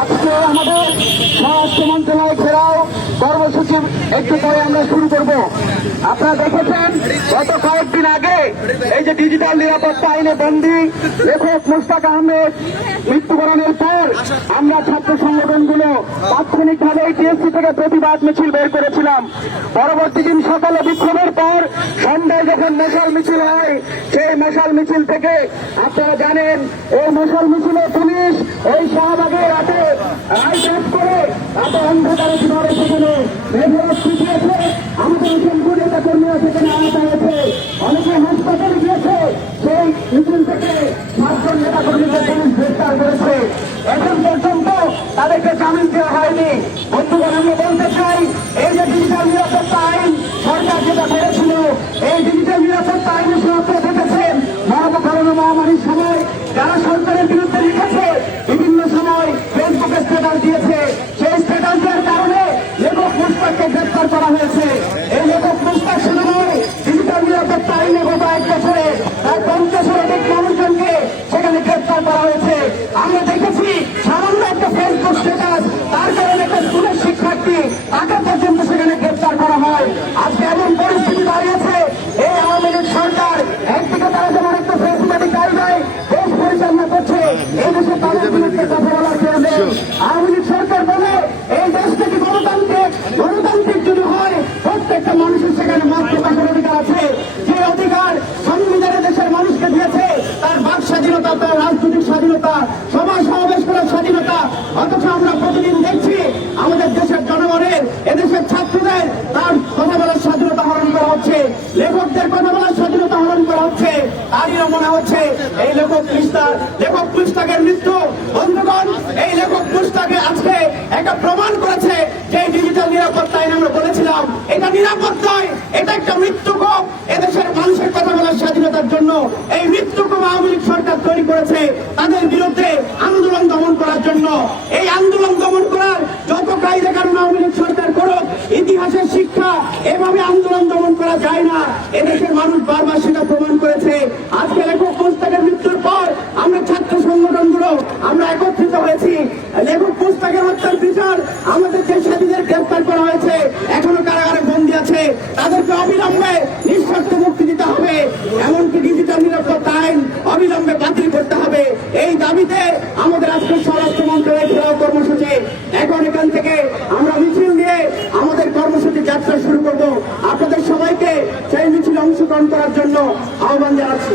আজকে আমাদের স্বরাষ্ট্র মন্ত্রণালয় ঘেরাও কর্মসূচি একটু পরে আমরা শুরু করব। আপনারা দেখেছেন গত কয়েকদিন আগে এই যে ডিজিটাল নিরাপত্তা আইনে বন্দী লেখক মুশতাক আহমেদ মৃত্যুবরণের পর আমরা ছাত্র সংগঠনগুলো তাৎক্ষণিকভাবে টিএসসি থেকে প্রতিবাদ মিছিল বের করেছিলাম। পরবর্তী দিন সকালে বিক্ষোভের পর সন্ধ্যায় যখন মশাল মিছিল হয়, সেই মশাল মিছিল থেকে আপনারা জানেন এই মশাল মিছিলে পুলিশ ওই শাহবাগের রাতে রাইড করে রাতে অন্ধকারে কিভাবে সেখানে মেঘরাজ শিখিয়েছে। আমাদের অসংখ্য নেতা কর্মীরা সেখানে আহত হয়েছে, অনেকে হাসপাতালে গিয়েছে। সেই মিছিল থেকে 7জন নেতা কর্মীকে পুলিশ গ্রেফতার করেছে। এখন পর্যন্ত তাদেরকে জামিন দেওয়া হয়নি। বন্ধুগণ, আমি বলতে চাই এই যে ডিজিটাল নিরাপত্তা আইন সরকার যেটা করেছিল, এই ডিজিটাল নিরাপত্তা আইনের সুরক্ষা দেখেছেন করোনা মহামারীর সময় যারা সরকারের বিরুদ্ধে লিখেছে, বিভিন্ন সময় ফেসবুকে স্ট্যাটাস দিয়েছে, সেই স্ট্যাটাস দেওয়ার কারণে লেখক মুশতাককে গ্রেফতার করা হয়েছে। এই লেখক মুশতাক শুধু নয়, ডিজিটাল নিরাপত্তা আইনে গত 1 বছরে প্রায় 50-এর অধিক মানুষজনকে সেখানে গ্রেফতার করা হয়েছে। আমরা দেখেছি সামান্য একটা ফেসবুক স্ট্যাটাস, তার কারণে একটা স্কুলের শিক্ষার্থী তাকে পর্যন্ত সেখানে গ্রেফতার করা হয়। আজকে এমন পরিস্থিতি দাঁড়িয়েছে, এই আওয়ামী লীগ সরকার একদিকে তারা যেমন একটা ফেসবুকের কায়দায় দেশ পরিচালনা করছে, এই দেশে তাদের বিরুদ্ধে কথা বলার কারণে আওয়ামী লীগ সরকার বলে এই দেশ থেকে গণতান্ত্রিক যদি হয় প্রত্যেকটা মানুষের সেখানে মত প্রকাশের অধিকার আছে। যে অধিকার সংবিধানে দেশের মানুষকে দিয়েছে, তার বাক স্বাধীনতা, তার রাজনৈতিক স্বাধীনতা, সভা সমাবেশ করার স্বাধীনতা, অথচ আমরা প্রতিদিন দেখছি আমাদের দেশের জনগণের, এদেশের ছাত্রদের তার কথা বলার স্বাধীনতা হরণ করা হচ্ছে, লেখকদের কথা বলার স্বাধীনতা হরণ করা হচ্ছে। তারই মনে হচ্ছে এই লেখক মুশতাকের মৃত্যু, বন্ধুগণ, এই লেখক মুশতাকে আজকে একটা প্রমাণ করেছে যে ডিজিটাল নিরাপত্তা আইন আমরা বলেছিলাম এটা নিরাপদ নয়, এটা একটা মৃত্যুকূপ। এদেশের মানুষের কথা বলার স্বাধীনতার জন্য এই মৃত্যুকূপ আওয়ামী লীগ সরকার তৈরি করেছে তাদের বিরুদ্ধে আন্দোলন দমন করার জন্য। এই আন্দোলন দমন করার যত কায়দা কানুন আওয়ামী লীগ সরকার করুক, ইতিহাসের শিক্ষা, এভাবে আন্দোলন দমন করা যায় না। এদেশের মানুষ বারবার সেটা প্রমাণ করেছে। আজকে লেখক মুশতাকের মৃত্যুর পর আমরা ছাত্র সংগঠনগুলো আমরা একত্রিত হয়েছি। লেখক মুশতাকের হত্যার বিচার, আমাদের যে সাথীদের গ্রেফতার করা হয়েছে, এখনো কারাগারে বন্দী আছে, তাদেরকে অবিলম্বে নিঃশর্ত মুক্তি দিতে হবে। এমনকি ডিজিটাল নিরাপত্তা আইন অবিলম্বে বাতিল করতে হবে। এই দাবিতে আমাদের আজকে স্বরাষ্ট্র মন্ত্রণালয় ঘেরাও কর্মসূচি। এখন এখান থেকে আমরা মিছিল নিয়ে আমাদের কর্মসূচি যাত্রা শুরু করব। আপনাদের সবাইকে সেই মিছিলে অংশগ্রহণ করার জন্য আহ্বান জানাচ্ছি।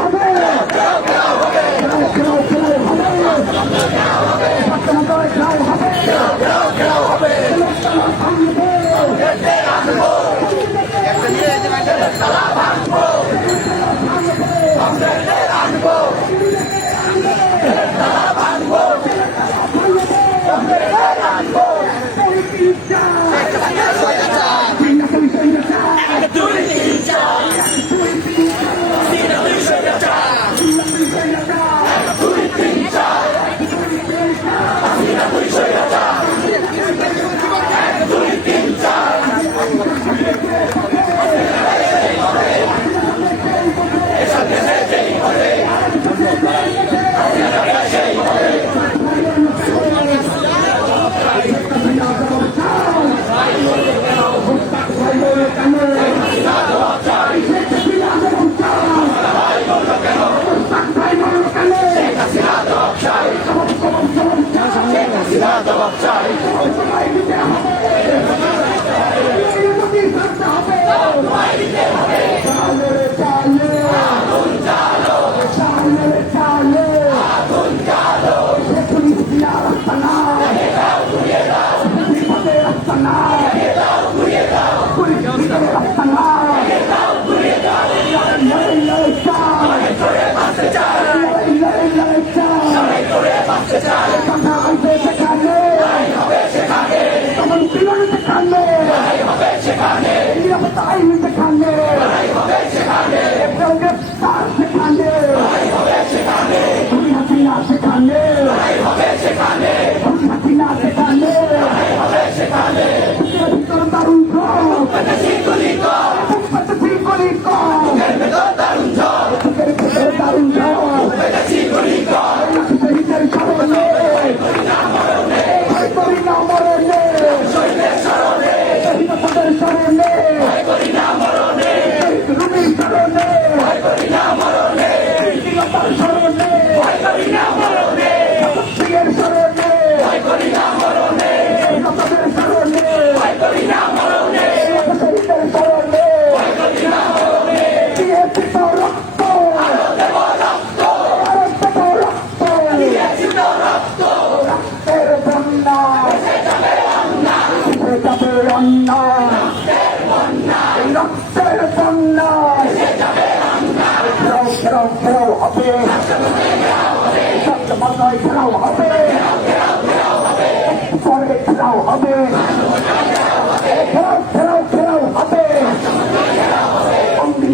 হবে জবাব চাই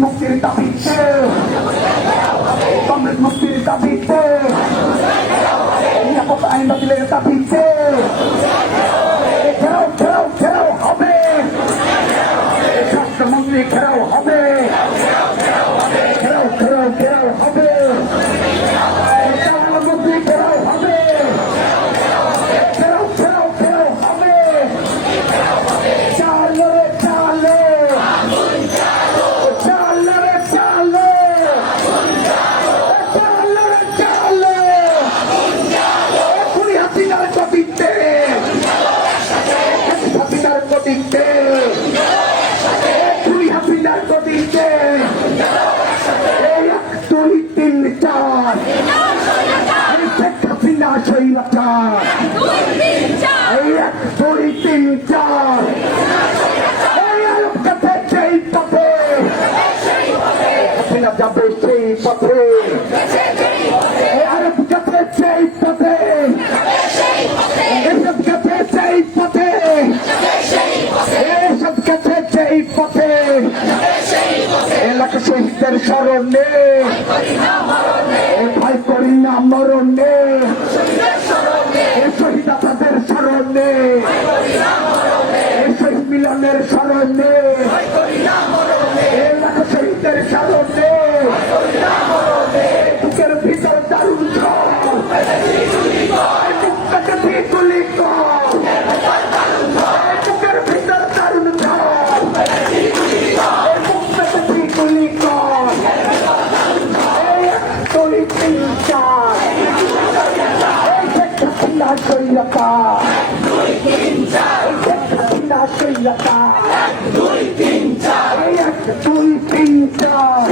মুক্তির দাবিতে কংগ্রেস মুক্তির দাবিতে নিরাপত্তা আইন বাতিলের দাবিতে ঘেরাও ঘেরাও ঘেরাও হবে স্বাস্থ্যমন্ত্রী ঘেরাও হবে ঘেরাও ঘেরাও ঘেরাও হবে প্রধানমন্ত্রী ঘেরাও হবে ঘেরাও ঘেরাও ঘেরাও হবে চালো চালো চালো রে চালো চালো রে চালো কুড়ি হাসিনার গতিতে হাসিনার গতিতে কুড়ি হাসিনার গতিতে এক দুই তিন চার শেখ হাসিনা শৈলাচার এক দুই তিন চার আরব কাছে সেই পথে হাসিনা যাবে সেই পথে আরব কাছে সেই পথে এসব কাছে সেই পথে এসব কাছে সেই পথে এলাকা শহীদদের স্মরণে ভাই করি না মরণে শহীদ আসাদের স্মরণে শহীদ মিলনের স্মরণে এলাকা শহীদদের স্মরণে বুকের ভিতর দারুণ বুকটাকে দিয়ে তুলি বুকের ভিতর দারুণ বুকটাকে দিয়ে তুলি তুলি তিন চার শৈলতা শৈলতা দুই তিন চার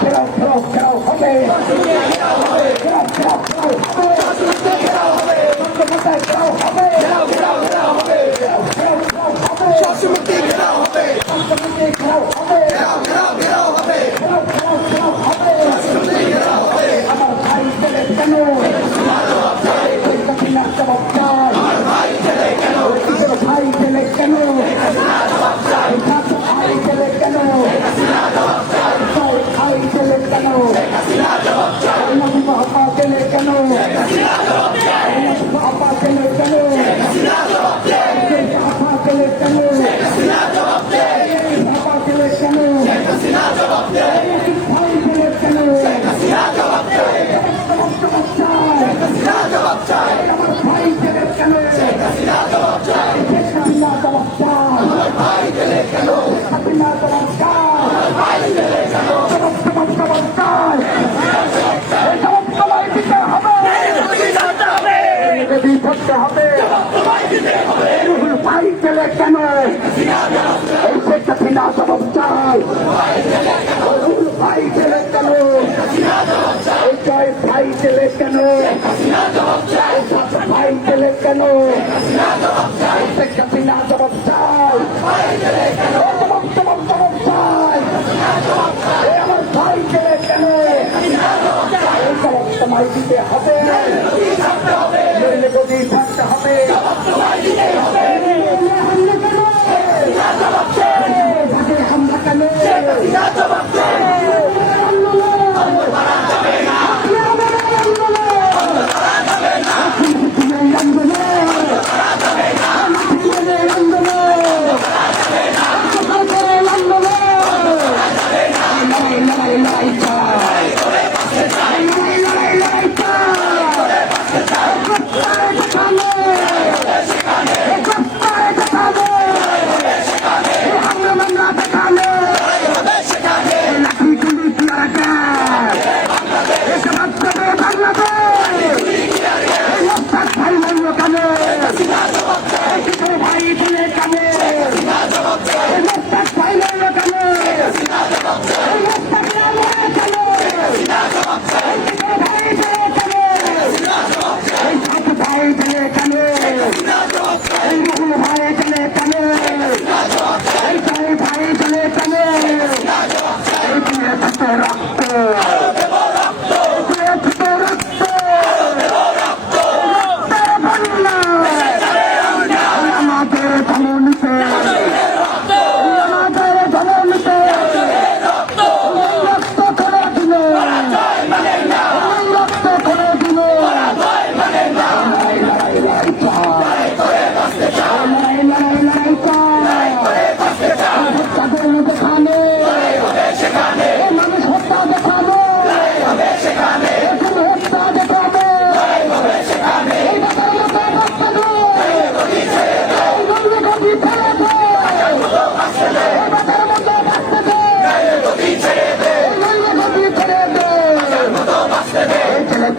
ঘেরাও ঘেরাও ঘেরাও হবে ঘেরাও ঘেরাও ঘেরাও হবে ঘেরাও হবে আমার ভাই ছেলে কেন ভাই ছেলে কেন ভাই ছেলে কেন ভাই ছেলে কেন আপা ছেলে কেন আপা ছেলে কেন আপা ছেলে কেন আপা ছেলে কেন ভাই ছেলে কেন আমার ভাই ছেলে কেন গদি করতে হবে। রুহুল ভাই গেলে কেন এই শেখ হাসিনা জবাব চাই। রুহুল ভাই গেলে কেন এই জয় ভাই গেলে কেন ভাই গেলে কেন শেখ হাসিনা জবাব চাই। জবাব জবাব জবাব চাই। আমার ভাই গেলে কেন এই জবাব তোমায় দিতে হবে। গদি থাকতে হবে। হামলা কেন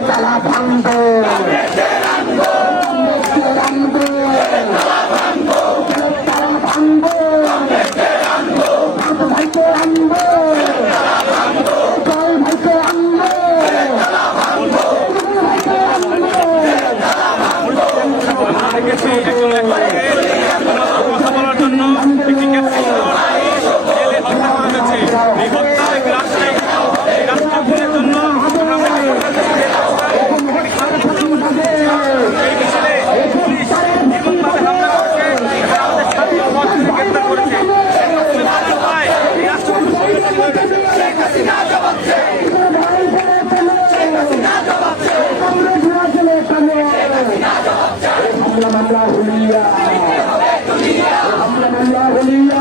তালা ভাঙব তালা ভাঙব ভাইকে আনব জয় ভাইকে আনব ভাইকে কথা বলার জন্য একটি ক্যাপসুল জেলে হত্যা করা হয়েছে। এই হত্যা এক রাষ্ট্রের জন্য এই মিছিলে পুলিশ নির্মমভাবে হামলা করছে, আমাদের স্থানীয় সমাজকে গ্রেপ্তার করেছে। মামলা হুলিয়া মামলা হুলিয়া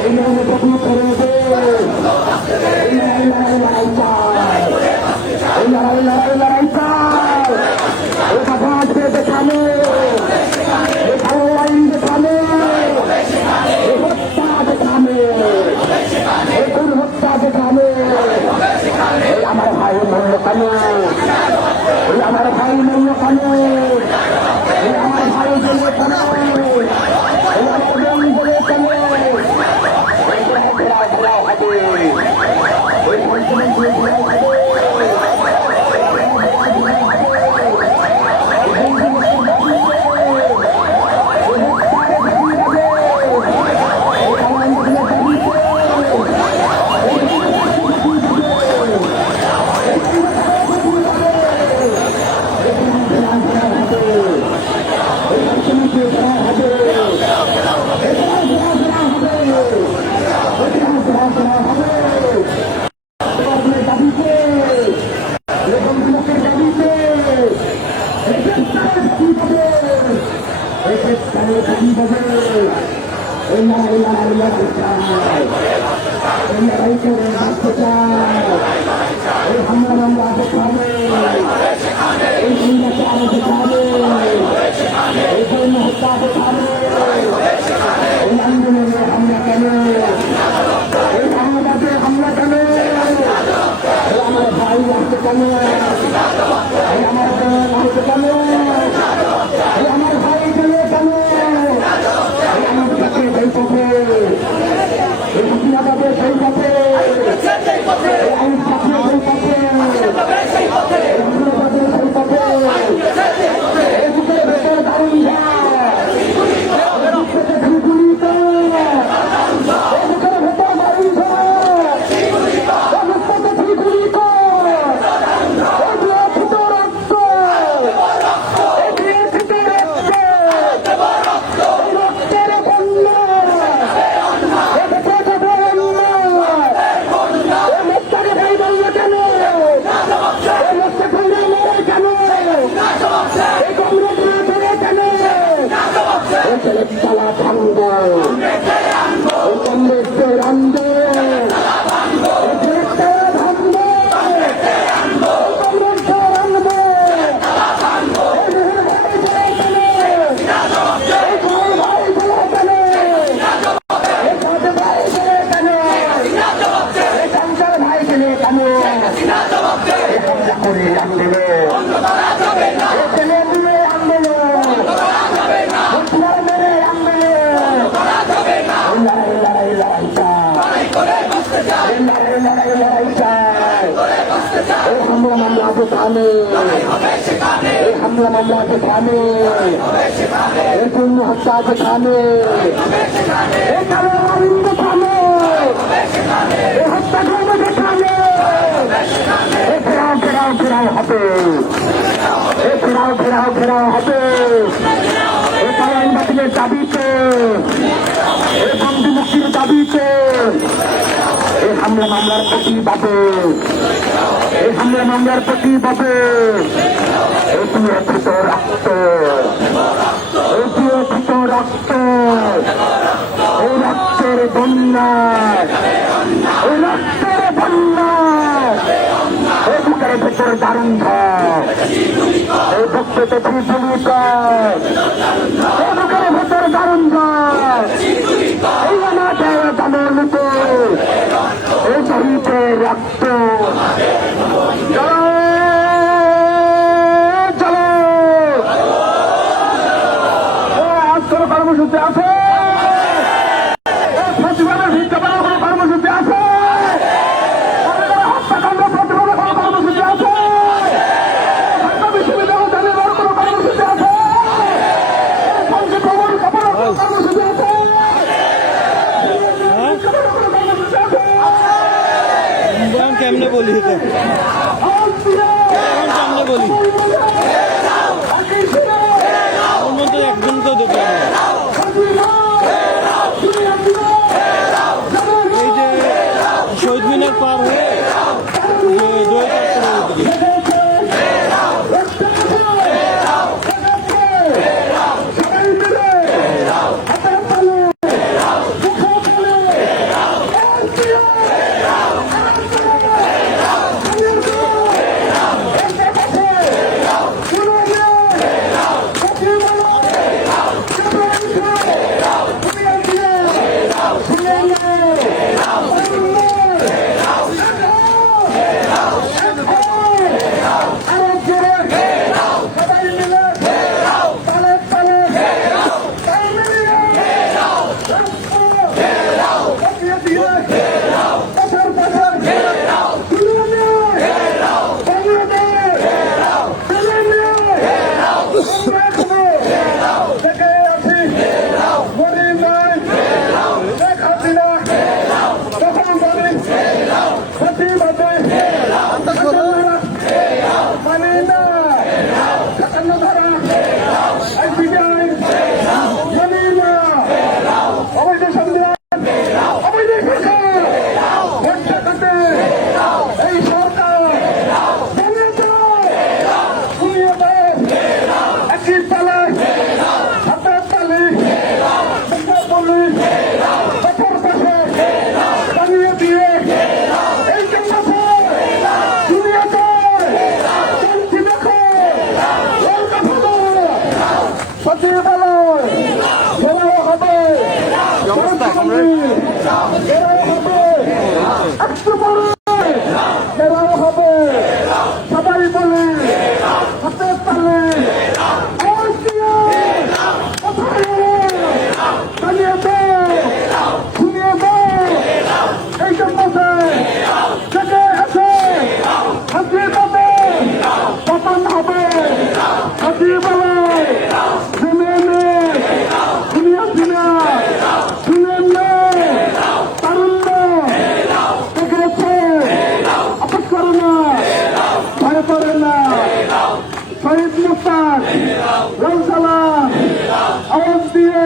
এই লড়াই প্রতি করে দে এই লড়াই চাই এই লড়াই চাই এই কথা আজকে দেখানো এই ভালো লাইন দেখানো এই হত্যা দেখানো এই কোন হত্যা দেখানো এই আমার ভাই মূল্য কেন এই আমার ভাই মূল্য কেন এই আমার ভাই মূল্য কেন এই আমার বোন মূল্য কেন হামলা মামলা যেখানে এই পূর্ণ হত্যা যেখানে এই কালারিং যেখানে এই হত্যাকাণ্ড যেখানে এই ঘেরাও ঘেরাও ঘেরাও হবে এই ঘেরাও ঘেরাও ঘেরাও হবে এই কালারিং বাতিলের দাবিতে এই বন্দি মুক্তির দাবিতে এই হামলা মামলার প্রতিবাদে এই হামলা মামলার প্রতিবাদে এটি অথিত রক্ত এটি অথিত রক্ত এই রক্তের বন্যায় এই রক্তের বন্যায় এই বুকের ভেতর দারুণ ঝড় এই ভক্ততে ত্রিপুরিকার এই বুকের ভেতর দারুণ ঝড় এই আমাদের দামের মতো এই শহীদের রক্ত কর্মসূচি আছে সচিবালয়ের ভিত্তি বানানোর কোনো কর্মসূচি আছে হত্যাকাণ্ড প্রতিরোধের কোনো কর্মসূচি আছে বিশ্ববিদ্যালয় চালিয়ে যাওয়ার কোনো কর্মসূচি আছে কর্মসূচি আছে কেমনে বলি তো কেমনে বলি ওর মধ্যে একজনকেও দেখলাম এই যে শহীদ মিনার পার হয়ে দোল কাটতে এরাও হবে, একটু বড় এরাও হবে, সবাই বলে হাতে তালে আওয়াজ দিয়ে কোথায় দাঁড়িয়ে শুনিয়ে এই জন্মতে থেকে এসে হাজির পাবে পতন হবে, হাজির বলে শুনে শুনিয়া শুনে তারুণ্য দেখেছে আপস করে না, ভয় করে না। শহীদ মুস্তাক রমসালাম আওয়াজ দিয়ে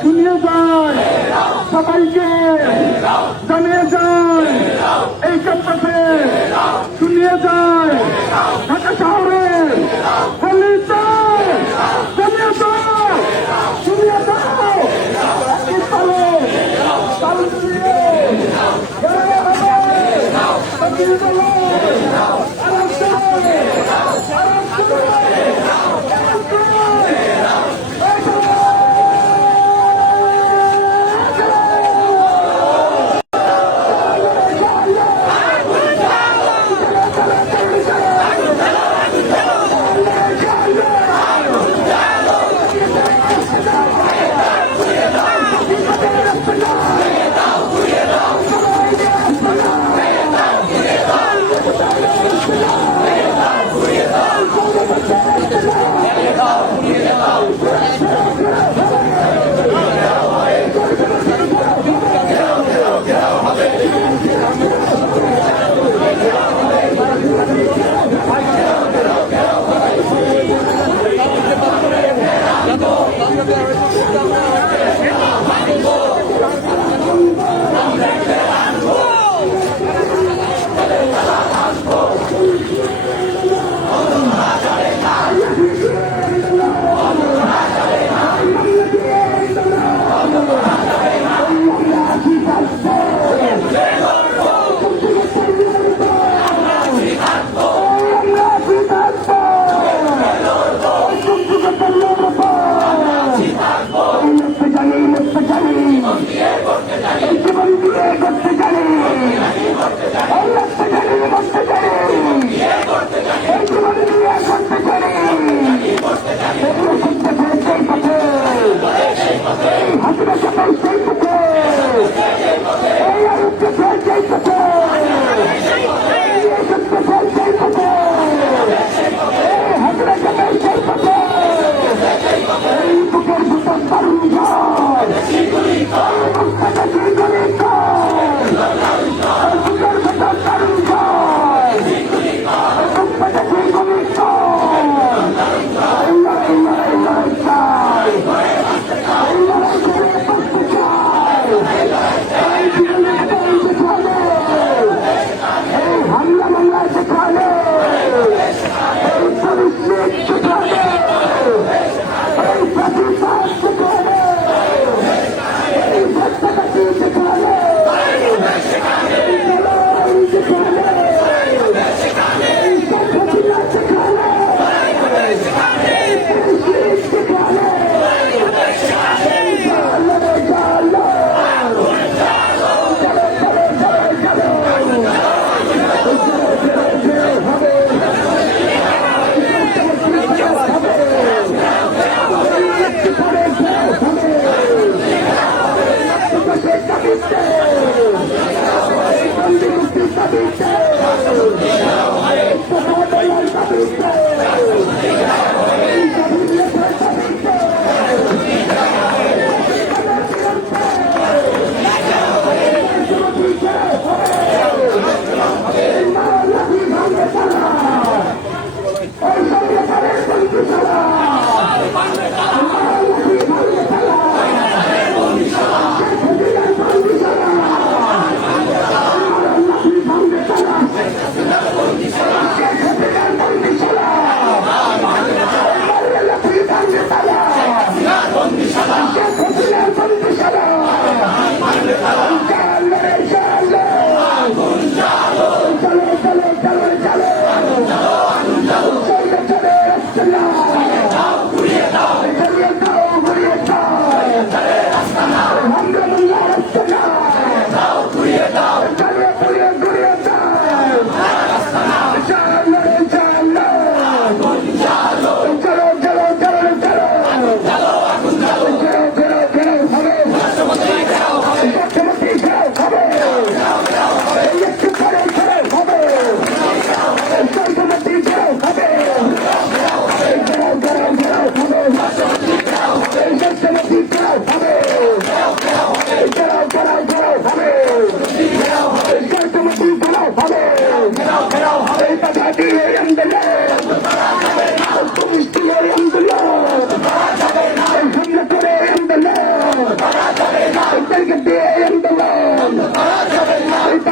শুনিয়ে যায়, সবাইকে জানিয়ে যায়, এই ক্যাম্পাসে শুনিয়ে যায়, ঢাকা শহরে গলিতে জানিয়ে দাও, শুনিয়ে দাও, একই তালে তাল দিয়ে গেলে হবে, বাজিয়ে দিলে আরাম করে, আরাম করে, আরাম করে,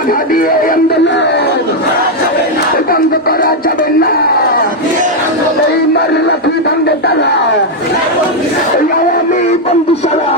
বাধা দিয়ে এই আন্দোলন বন্ধ করা যাবে না। এই মার লাঠি ভাঙবে তারা, এই আওয়ামী বন্ধুশালা